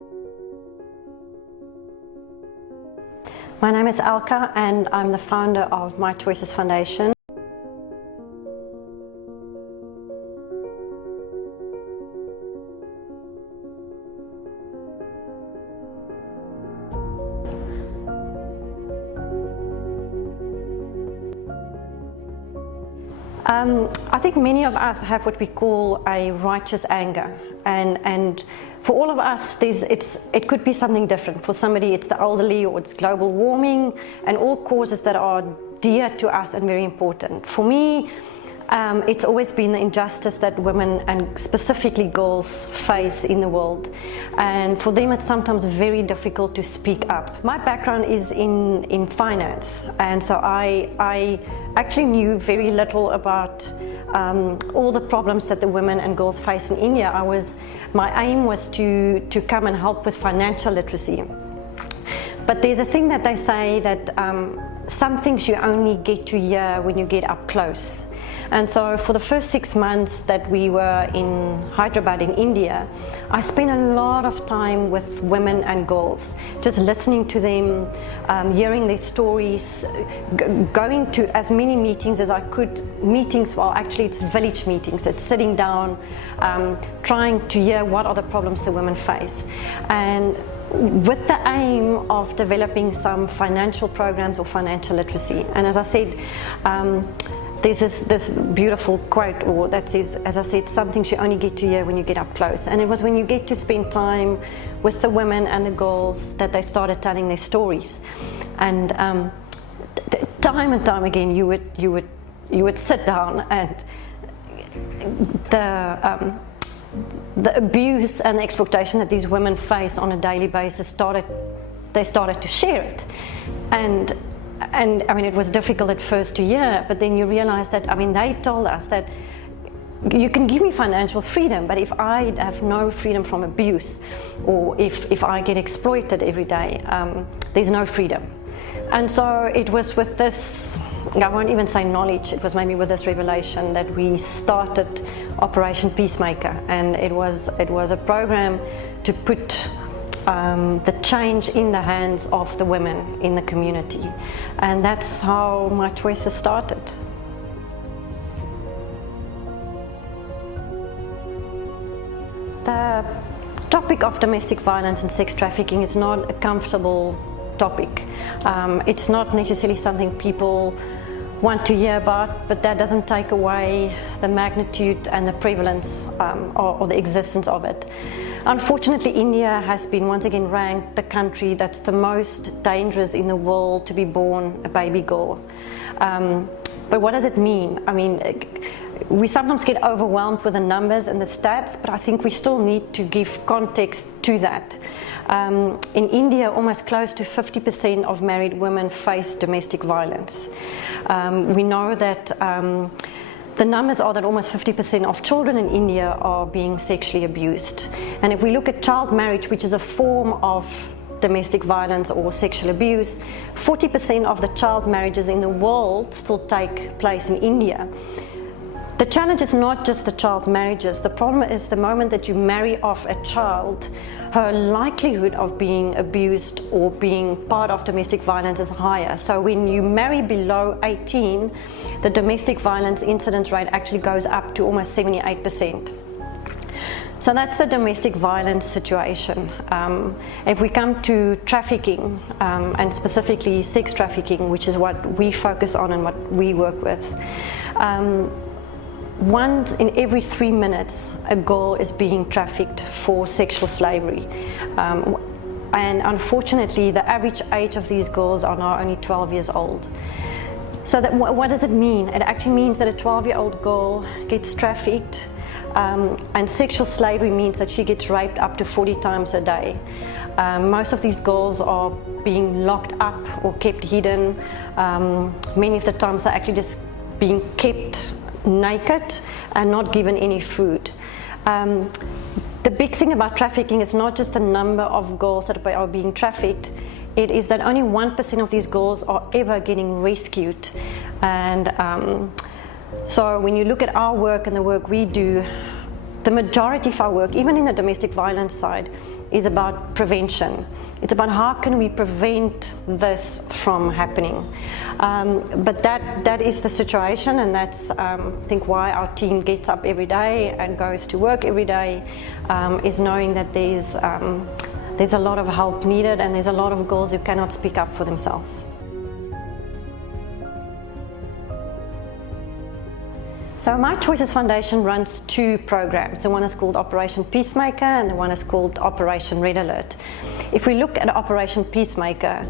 My name is Alka and I'm the founder of My Choices Foundation. I think many of us have what we call a righteous anger, and for all of us it could be something different. For somebody it's the elderly, or it's global warming, and all causes that are dear to us and very important. For me, it's always been the injustice that women, and specifically girls, face in the world, and for them it's sometimes very difficult to speak up. My background is in finance, and so I actually knew very little about all the problems that the women and girls face in India. My aim was to come and help with financial literacy. But there's a thing that they say that some things you only get to hear when you get up close. And so for the first 6 months that we were in Hyderabad in India, I spent a lot of time with women and girls, just listening to them, hearing their stories, going to as many meetings as I could. Well, actually it's village meetings, it's sitting down, trying to hear what are the problems the women face. And with the aim of developing some financial programs or financial literacy. And as I said, there's this beautiful quote, or that says, as I said, some things you only get to hear when you get up close. And it was when you get to spend time with the women and the girls that they started telling their stories. And time and time again, you would sit down, and the abuse and the exploitation that these women face on a daily basis they started to share it. And I mean, it was difficult at first to hear, but then you realize that, I mean, they told us that you can give me financial freedom, but if I have no freedom from abuse, or if I get exploited every day, there's no freedom. And so it was with this, I won't even say knowledge, it was maybe with this revelation that we started Operation PeaceMaker. And it was a program to put the change in the hands of the women in the community. And that's how My Choices started. The topic of domestic violence and sex trafficking is not a comfortable topic. It's not necessarily something people want to hear about, but that doesn't take away the magnitude and the prevalence or the existence of it. Unfortunately, India has been once again ranked the country that's the most dangerous in the world to be born a baby girl. But what does it mean? I mean, we sometimes get overwhelmed with the numbers and the stats, but I think we still need to give context to that. In India, almost close to 50% of married women face domestic violence. We know that the numbers are that almost 50% of children in India are being sexually abused. And if we look at child marriage, which is a form of domestic violence or sexual abuse, 40% of the child marriages in the world still take place in India. The challenge is not just the child marriages. The problem is the moment that you marry off a child, her likelihood of being abused or being part of domestic violence is higher. So when you marry below 18, the domestic violence incidence rate actually goes up to almost 78%. So that's the domestic violence situation. If we come to trafficking, and specifically sex trafficking, which is what we focus on and what we work with, once in every 3 minutes, a girl is being trafficked for sexual slavery. And unfortunately, the average age of these girls are now only 12 years old. So what does it mean? It actually means that a 12-year-old girl gets trafficked, and sexual slavery means that she gets raped up to 40 times a day. Most of these girls are being locked up or kept hidden. Many of the times they're actually just being kept naked and not given any food. The big thing about trafficking is not just the number of girls that are being trafficked, it is that only 1% of these girls are ever getting rescued. And so when you look at our work and the work we do, the majority of our work, even in the domestic violence side, is about prevention. It's about how can we prevent this from happening. But that is the situation, and that's I think why our team gets up every day and goes to work every day, is knowing that there's a lot of help needed, and there's a lot of girls who cannot speak up for themselves. So My Choices Foundation runs two programs. The one is called Operation PeaceMaker and the one is called Operation Red Alert. If we look at Operation PeaceMaker,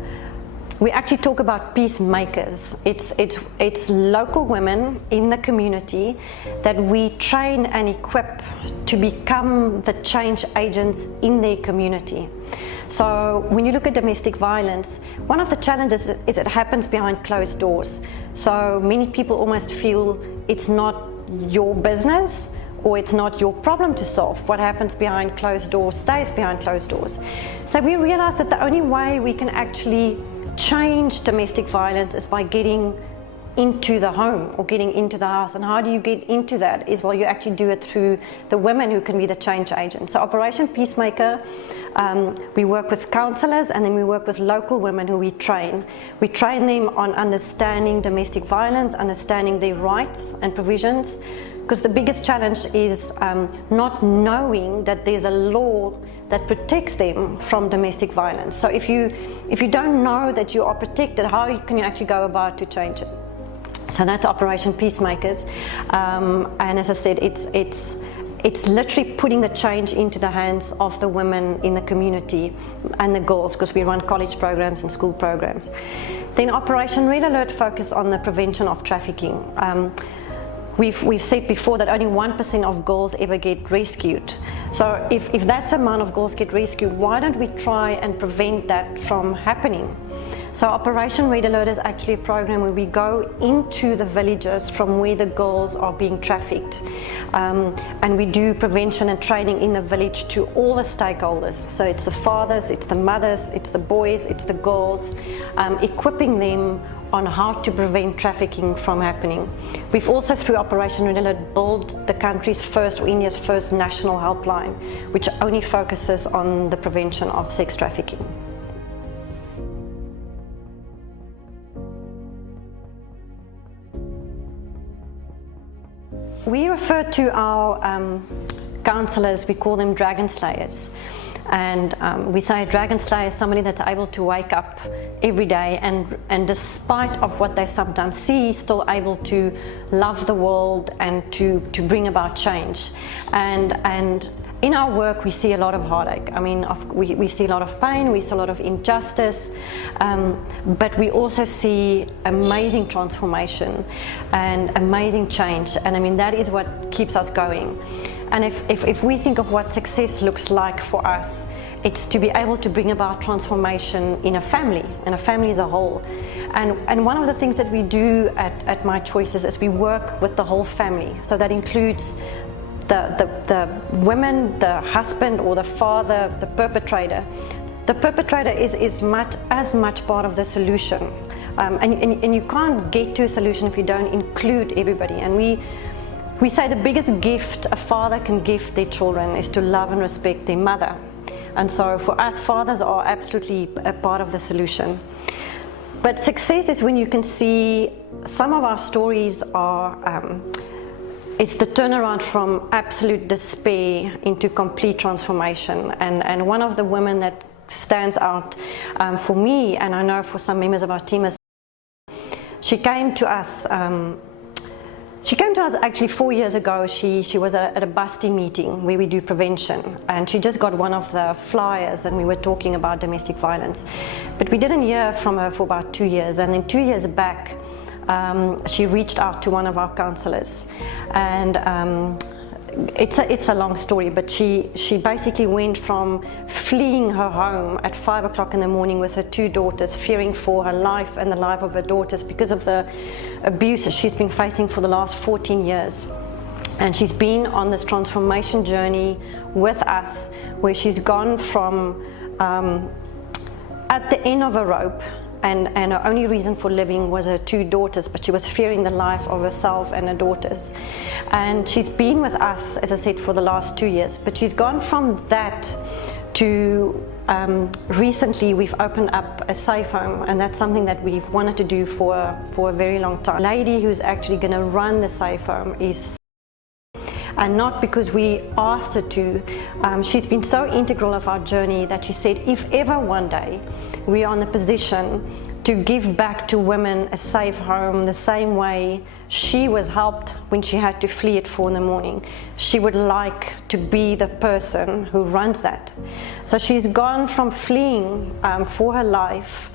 we actually talk about peacemakers. It's local women in the community that we train and equip to become the change agents in their community. So when you look at domestic violence, one of the challenges is it happens behind closed doors. So many people almost feel it's not your business or it's not your problem to solve. What happens behind closed doors stays behind closed doors. So we realized that the only way we can actually change domestic violence is by getting into the home or getting into the house. And how do you get into that is, well, you actually do it through the women who can be the change agent. So Operation PeaceMaker, we work with counsellors, and then we work with local women who we train. We train them on understanding domestic violence, understanding their rights and provisions, because the biggest challenge is not knowing that there's a law that protects them from domestic violence. So if you don't know that you are protected, how can you actually go about to change it? So that's Operation Peacemakers, and as I said, it's literally putting the change into the hands of the women in the community and the girls, because we run college programs and school programs. Then Operation Red Alert focus on the prevention of trafficking. We've said before that only 1% of girls ever get rescued. So if that's the amount of girls get rescued, why don't we try and prevent that from happening? So Operation Red Alert is actually a program where we go into the villages from where the girls are being trafficked. And we do prevention and training in the village to all the stakeholders. So it's the fathers, it's the mothers, it's the boys, it's the girls, equipping them on how to prevent trafficking from happening. We've also, through Operation Red Alert, built the country's first, or India's first, national helpline, which only focuses on the prevention of sex trafficking. We refer to our counsellors, we call them dragon slayers. And we say a dragon slayer is somebody that's able to wake up every day and despite of what they sometimes see, still able to love the world and to bring about change. And in our work we see a lot of heartache. I mean, we see a lot of pain, we see a lot of injustice, but we also see amazing transformation and amazing change. And I mean, that is what keeps us going. And if we think of what success looks like for us, it's to be able to bring about transformation in a family as a whole. And one of the things that we do at My Choices is we work with the whole family. So that includes the women, the husband or the father, the perpetrator. The perpetrator is as much part of the solution. And you can't get to a solution if you don't include everybody. And we say the biggest gift a father can give their children is to love and respect their mother. And so for us, fathers are absolutely a part of the solution. But success is when you can see some of our stories are, it's the turnaround from absolute despair into complete transformation. And one of the women that stands out for me, and I know for some members of our team, is she came to us actually 4 years ago. She was at a busty meeting where we do prevention, and she just got one of the flyers and we were talking about domestic violence. But we didn't hear from her for about 2 years, and then 2 years back she reached out to one of our counsellors, and it's a long story, but she basically went from fleeing her home at 5 o'clock in the morning with her 2 daughters, fearing for her life and the life of her daughters because of the abuse she's been facing for the last 14 years. And she's been on this transformation journey with us, where she's gone from at the end of a rope, and her only reason for living was her 2 daughters, but she was fearing the life of herself and her daughters. And she's been with us, as I said, for the last 2 years, but she's gone from that to recently we've opened up a safe home, and that's something that we've wanted to do for a very long time. The lady who's actually going to run the safe home is, and not because we asked her to, she's been so integral of our journey that she said if ever one day we are in a position to give back to women a safe home the same way she was helped when she had to flee at 4 in the morning, she would like to be the person who runs that. So she's gone from fleeing for her life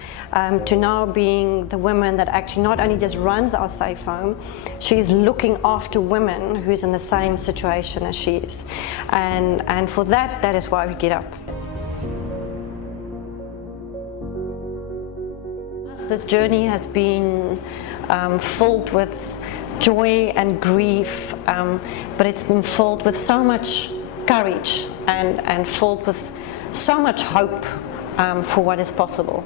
to now being the woman that actually not only just runs our safe home, she's looking after women who's in the same situation as she is. And for that, that is why we get up. This journey has been filled with joy and grief, but it's been filled with so much courage and filled with so much hope for what is possible.